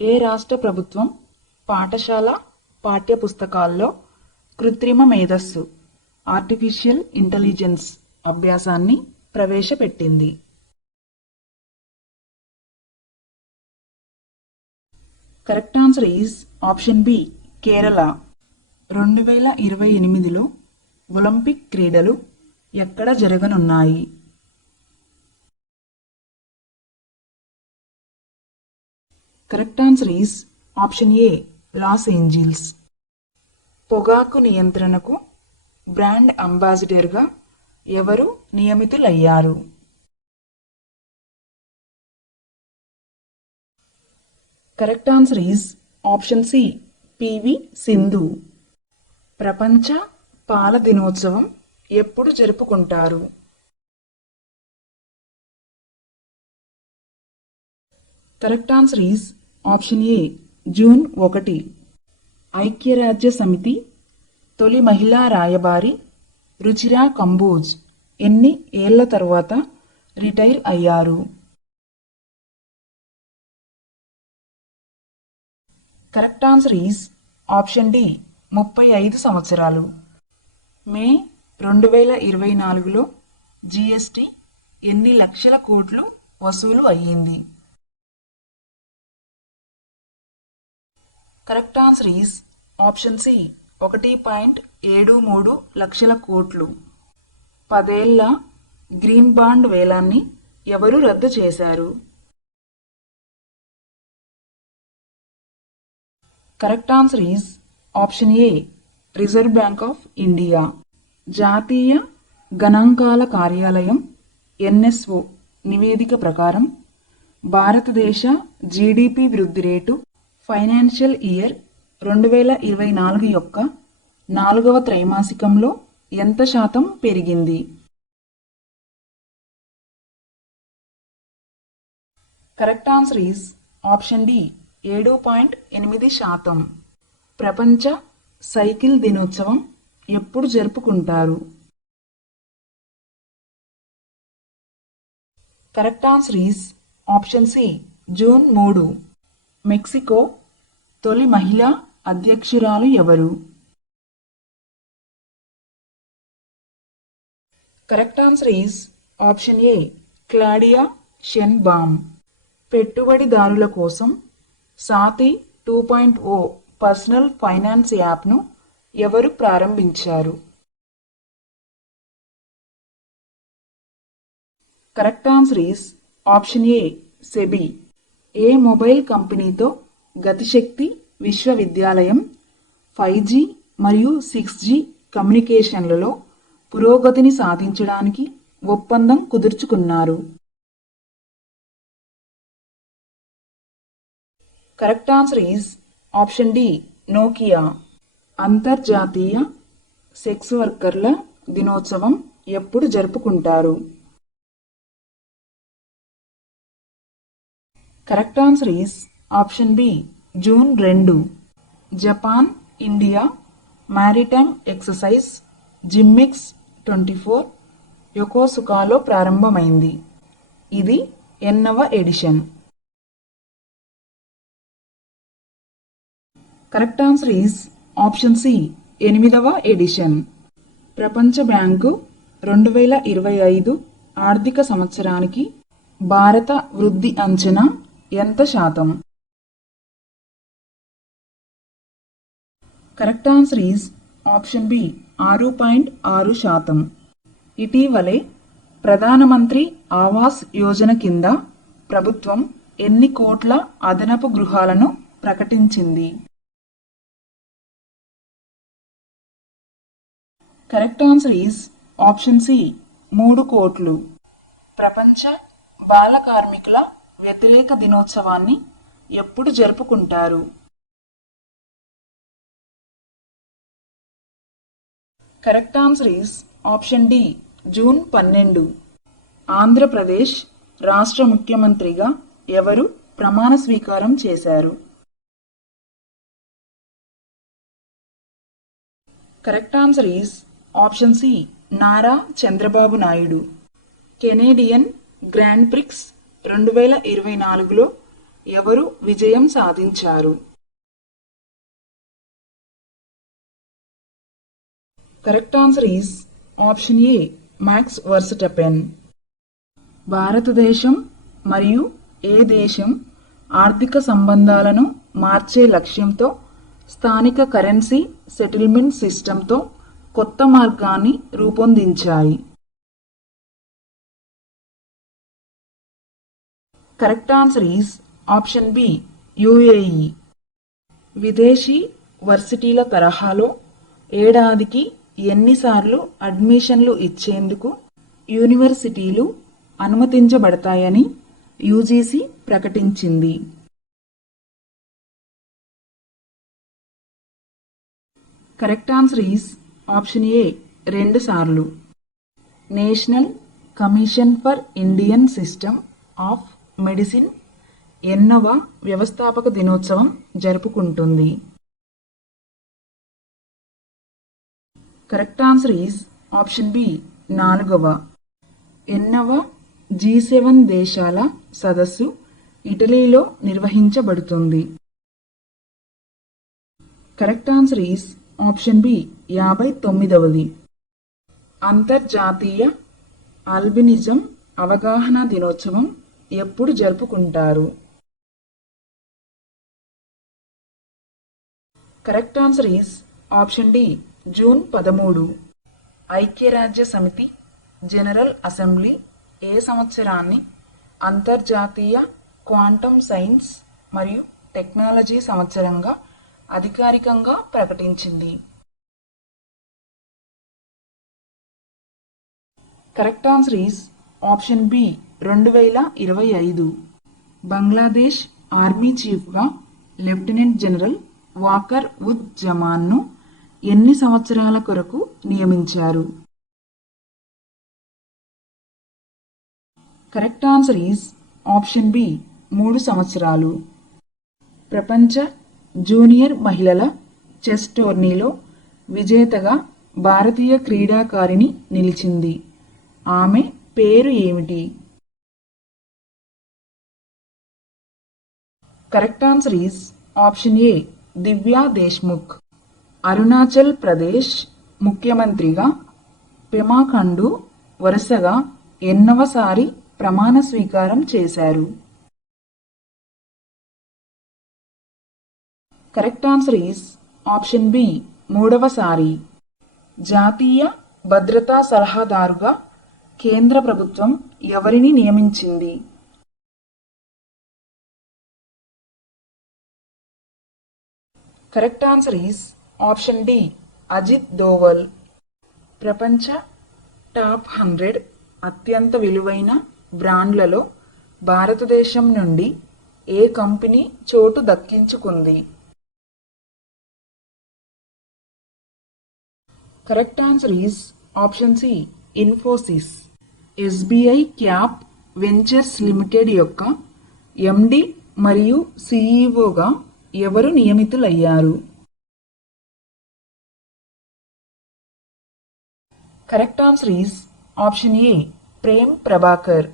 ఏ రాష్ట్ర ప్రభుత్వం పాఠశాల పాఠ్యపుస్తకాల్లో కృత్రిమ మేధస్సు ఆర్టిఫిషియల్ ఇంటెలిజెన్స్ అభ్యాసాన్ని ప్రవేశపెట్టింది? Correct answer is option B, Kerala. 2028లో ఒలింపిక్ క్రీడలు ఎక్కడ జరగనున్నాయి? Correct answer is option A, Los Angeles. పొగాకు నియంత్రణకు బ్రాండ్ అంబాసిడర్గా ఎవరు నియమితులయ్యారు? Correct answer is option C, PV Sindhu. ప్రపంచ పాల దినోత్సవం ఎప్పుడు జరుపుకుంటారు? Correct answer is option A, June 1. ఐక్యరాజ్య సమితి తొలి మహిళా రాయబారి రుచిరా కంబోజ్ ఎన్ని ఏళ్ల తర్వాత రిటైర్ అయ్యారు? Correct answer is option D, 35 సంవత్సరాలు. మే 2024లో జిఎస్టి ఎన్ని లక్షల కోట్లు వసూలు అయ్యింది? Correct answer is option C, 1.73 లక్షల కోట్లు. 10 ఏళ్ల గ్రీన్ బాండ్ వేలాన్ని ఎవరు రద్దు చేశారు? Correct answer is option A, reserve Bank of India. జాతీయ గణాంకాల కార్యాలయం ఎన్ఎస్ఓ నివేదిక ప్రకారం భారతదేశ జీడిపి వృద్ధి రేటు ఫైనాన్షియల్ ఇయర్ 2024 యొక్క 4వ త్రైమాసికంలో ఎంత శాతం పెరిగింది? Correct answer is option D, 7.8%. ప్రపంచ సైకిల్ దినోత్సవం ఎప్పుడు జరుపుకుంటారు? Correct answer is option C, June 3. Mexico తొలి మహిళా అధ్యక్షురాలు ఎవరు? Correct answer is option A, Claudia Sheinbaum. పెట్టుబడిదారుల కోసం సాతి 2.0 పర్సనల్ ఫైనాన్స్ యాప్ను ఎవరు ప్రారంభించారు? Correct answer is option A, SEBI. ఏ మొబైల్ కంపెనీతో గతిశక్తి విశ్వవిద్యాలయం 5G మరియు 6G కమ్యూనికేషన్లలో పురోగతిని సాధించడానికి ఒప్పందం కుదుర్చుకున్నారు? Correct answer is option D, Nokia. అంతర్జాతీయ సెక్స్ వర్కర్ల దినోత్సవం ఎప్పుడు జరుపుకుంటారు? Correct answer is option B, June 2. Japan India maritime exercise JIMEX 24 యొకోసుకాలో ప్రారంభమైంది. ఇది ఎన్నవ edition? Correct answer is option C, 8వ ఎడిషన్. ప్రపంచ బ్యాంకు 2025 ఆర్థిక సంవత్సరానికి భారత వృద్ధి అంచనా ఎంత శాతం? Correct answer is option B, 6.6%. ఇటీవలే ప్రధానమంత్రి ఆవాస్ యోజన కింద ప్రభుత్వం ఎన్ని కోట్ల అదనపు గృహాలను ప్రకటించింది? Correct answer is option C, 3 కోట్లు. ప్రపంచ బాల కార్మికుల వ్యతిరేక దినోత్సవాన్ని ఎప్పుడు జరుపుకుంటారు? Correct answer is option D, June 12. Andhra Pradesh రాష్ట్ర ముఖ్యమంత్రిగా ఎవరు ప్రమాణ స్వీకారం చేశారు? Correct answer is option C, Nara Chandrababu Naidu. Canadian grand prix 2024లో ఎవరు విజయం సాధించారు? Correct answer is option A max వర్స్టపెన్. భారతదేశం మరియు ఏ దేశం ఆర్థిక సంబంధాలను మార్చే లక్ష్యంతో స్థానిక కరెన్సీ సెటిల్మెంట్ సిస్టంతో కొత్త మార్గాన్ని రూపొందించాయి? Correct answer is option B UAE. విదేశీ వర్సిటీల తరహాలో ఏడాదికి ఎన్నిసార్లు అడ్మిషన్లు ఇచ్చేందుకు యూనివర్సిటీలు అనుమతించబడతాయని యూజీసీ ప్రకటించింది? Correct answer is option A 2 సార్లు. National commission for Indian system of medicine ఎన్నవ వ్యవస్థాపక దినోత్సవం జరుపుకుంటుంది? Correct answer is option B 4వ. ఎన్నవ G7 దేశాల సదస్సు ఇటలీలో నిర్వహించబడుతుంది? Correct answer is option B 59వది. అంతర్జాతీయ ఆల్బినిజం అవగాహన దినోత్సవం ఎప్పుడు జరుపుకుంటారు? Correct answer is option D June 13. ఐక్యరాజ్య సమితి జనరల్ అసెంబ్లీ ఏ సంవత్సరాన్ని అంతర్జాతీయ క్వాంటం సైన్స్ మరియు టెక్నాలజీ సంవత్సరంగా అధికారికంగా ప్రకటించింది? Correct answer is option B 2025. Bangladesh army చీఫ్గా లెఫ్టినెంట్ జనరల్ వాకర్ ఉద్ జమాన్ను ఎన్ని సంవత్సరాల కొరకు నియమించారు? Correct answer is option B 3 సంవత్సరాలు. ప్రపంచ జూనియర్ మహిళల చెస్ టోర్నీలో విజేతగా భారతీయ క్రీడాకారిణి నిలిచింది. ఆమె పేరు ఏమిటి? Correct answer is option A Divya Deshmukh. Arunachal Pradesh ముఖ్యమంత్రిగా పెమా ఖండు వరుసగా ఎన్నవసారి ప్రమాణ స్వీకారం చేశారు? Correct answer is option B 3వసారి. జాతీయ భద్రతా సలహాదారుగా కేంద్ర ప్రభుత్వం ఎవరిని నియమించింది? Correct answer is option D Ajit Doval. ప్రపంచ టాప్ 100 అత్యంత విలువైన బ్రాండ్లలో భారతదేశం నుండి ఏ కంపెనీ చోటు దక్కించుకుంది? Correct answer is option C Infosys. SBI cap ventures limited యొక్క ఎండి మరియు సిఇఓగా ఎవరు నియమితులయ్యారు? Correct answer is option A Prem Prabhakar.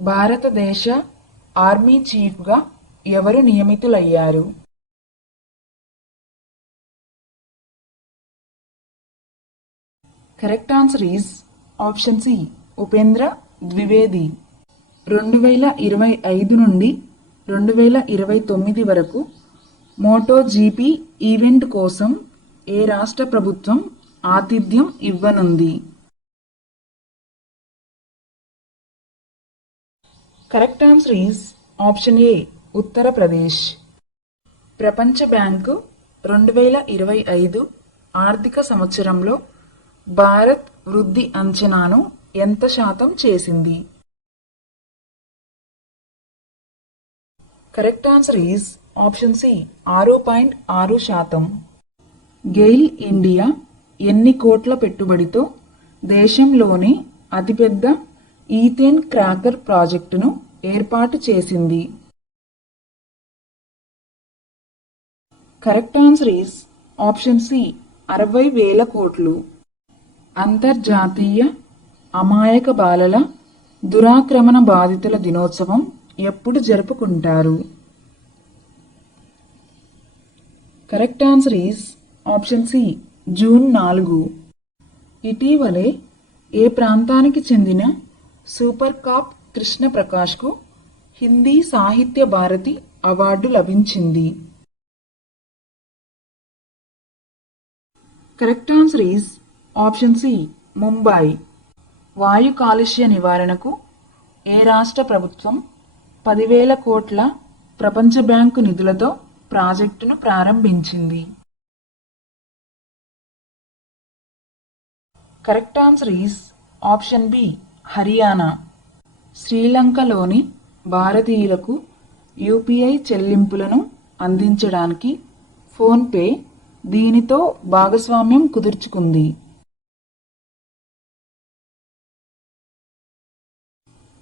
భారతదేశ ఆర్మీ చీఫ్గా ఎవరు నియమితులయ్యారు? Correct answer is option C Upendra Dwivedi. 2025 నుండి 2029 వరకు మోటో జీపీ ఈవెంట్ కోసం ఏ రాష్ట్ర ప్రభుత్వం ఆతిథ్యం ఇవ్వనుంది? కరెక్ట్ ఆన్సర్ ఈస్ ఆప్షన్ ఏ ఉత్తరప్రదేశ్. ప్రపంచ బ్యాంకు 2025 ఆర్థిక సంవత్సరంలో భారత్ వృద్ధి అంచనాను ఎంత శాతం చేసింది? Correct answer is option C 6.6%. GAIL India ఎన్ని కోట్ల పెట్టుబడితో దేశంలోని అతిపెద్ద ఈథేన్ క్రాకర్ ప్రాజెక్టును ఏర్పాటు చేసింది? Correct answer is option C 60,000 కోట్లు. అంతర్జాతీయ అమాయక బాలల దురాక్రమణ బాధితుల దినోత్సవం ఎప్పుడు జరుపుకుంటారు? Correct answer is option C June 4. ఇటీవలే ఏ ప్రాంతానికి చెందిన సూపర్ కాప్ కృష్ణ ప్రకాష్కు హిందీ సాహిత్య భారతి అవార్డు లభించింది? Correct answer is option C Mumbai. వాయు కాలుష్య నివారణకు ఏ రాష్ట్ర ప్రభుత్వం 10,000 కోట్ల ప్రపంచ బ్యాంకు నిధులతో ప్రాజెక్టును ప్రారంభించింది? Correct answer is option B Haryana. శ్రీలంకలోని భారతీయులకు యూపీఐ చెల్లింపులను అందించడానికి ఫోన్పే దీనితో భాగస్వామ్యం కుదుర్చుకుంది.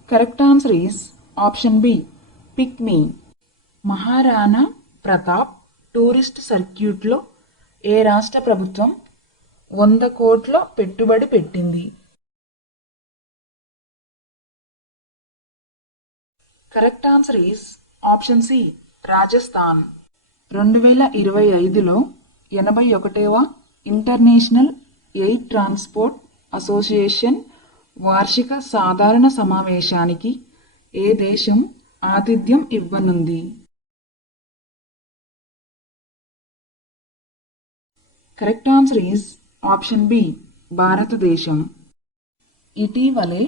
Correct answer is option B PickMe. Maharana Pratap tourist సర్క్యూట్లో ఏ రాష్ట్ర ప్రభుత్వం 100 కోట్ల పెట్టుబడి పెట్టింది? Correct answer is option C Rajasthan. 2025లో 81వ ఇంటర్నేషనల్ ఎయిర్ ట్రాన్స్పోర్ట్ అసోసియేషన్ వార్షిక సాధారణ సమావేశానికి ఏ దేశం ఆతిథ్యం ఇవ్వనుంది? Correct answer is option B భారతదేశం. ఇటీవలే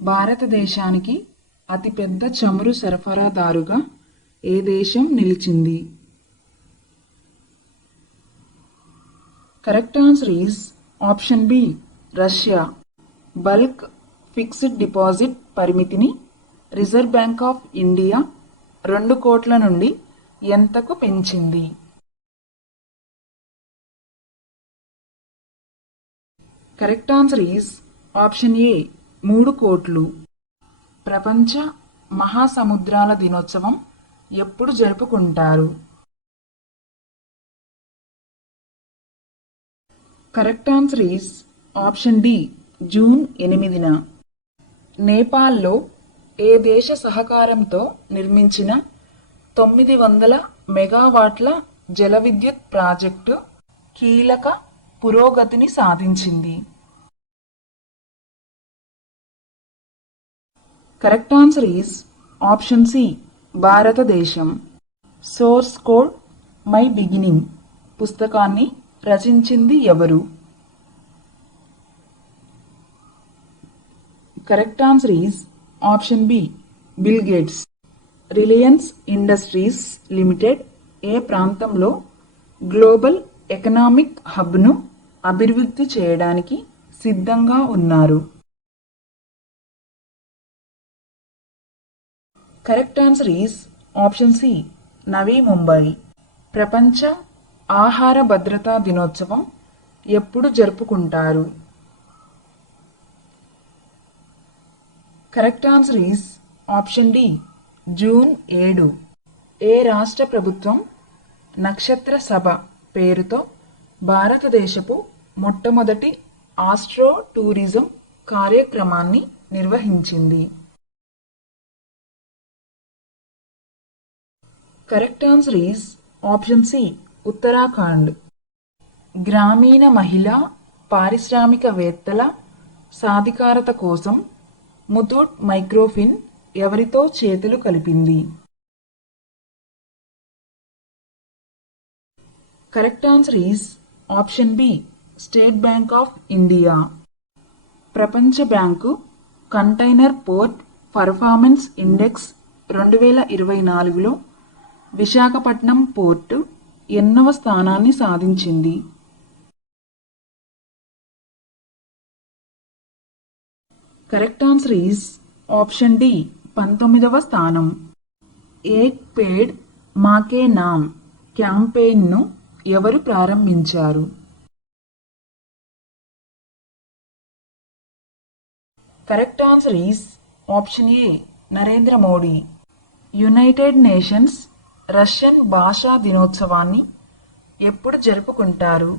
భారతదేశానికి అతిపెద్ద చమురు సరఫరాదారుగా ఏ దేశం నిలిచింది? Correct answer is option B Russia. Bulk fixed deposit పరిమితిని రిజర్వ్ బ్యాంక్ ఆఫ్ ఇండియా 2 కోట్ల నుండి ఎంతకు పెంచింది? Correct answer is option A 3 కోట్లు. ప్రపంచ మహాసముద్రాల దినోత్సవం ఎప్పుడు జరుపుకుంటారు? Correct answer is option D June 8న. నేపాల్లో ఏ దేశ సహకారంతో నిర్మించిన 900 మెగావాట్ల జల విద్యుత్ ప్రాజెక్టు కీలక పురోగతిని సాధించింది? Correct answer is option C భారతదేశం. సోర్స్ కోడ్ మై బిగినింగ్ పుస్తకాన్ని రచించింది ఎవరు? Correct answer is option B Bill Gates. Reliance Industries Limited ఏ ప్రాంతంలో గ్లోబల్ ఎకనామిక్ హబ్ను అభివృద్ధి చేయడానికి సిద్ధంగా ఉన్నారు? Correct answer is option C Navi Mumbai. ప్రపంచ ఆహార భద్రతా దినోత్సవం ఎప్పుడు జరుపుకుంటారు? Correct answer is option D June 7. ఏ రాష్ట్ర ప్రభుత్వం నక్షత్ర సభ పేరుతో భారతదేశపు మొట్టమొదటి ఆస్ట్రో టూరిజం కార్యక్రమాన్ని నిర్వహించింది? Correct answer is option C Uttarakhand. గ్రామీణ మహిళా పారిశ్రామికవేత్తల సాధికారత కోసం ముతూట్ మైక్రోఫిన్ ఎవరితో చేతులు కలిపింది? Correct answer is option B state bank of India. ప్రపంచ bank container port performance index 2024లో Visakhapatnam port ఎన్నవ స్థానాన్ని సాధించింది? Correct answer is option D 19వ స్థానం. ఏక్ పేడ్ మాకే నామ్ క్యాంపెయిన్ను ఎవరు ప్రారంభించారు? Correct answer is option A Narendra Modi. United nations Russian భాషా దినోత్సవాన్ని ఎప్పుడు జరుపుకుంటారు?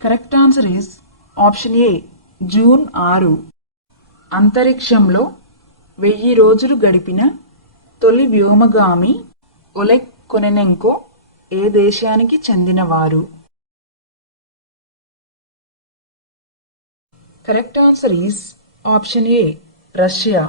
Correct answer is option A June 6. అంతరిక్షంలో 1000 రోజులు గడిపిన తొలి వ్యోమగామి ఒలెగ్ కొనెనెంకో ఏ దేశానికి చెందినవారు? Correct answer is option A, Russia.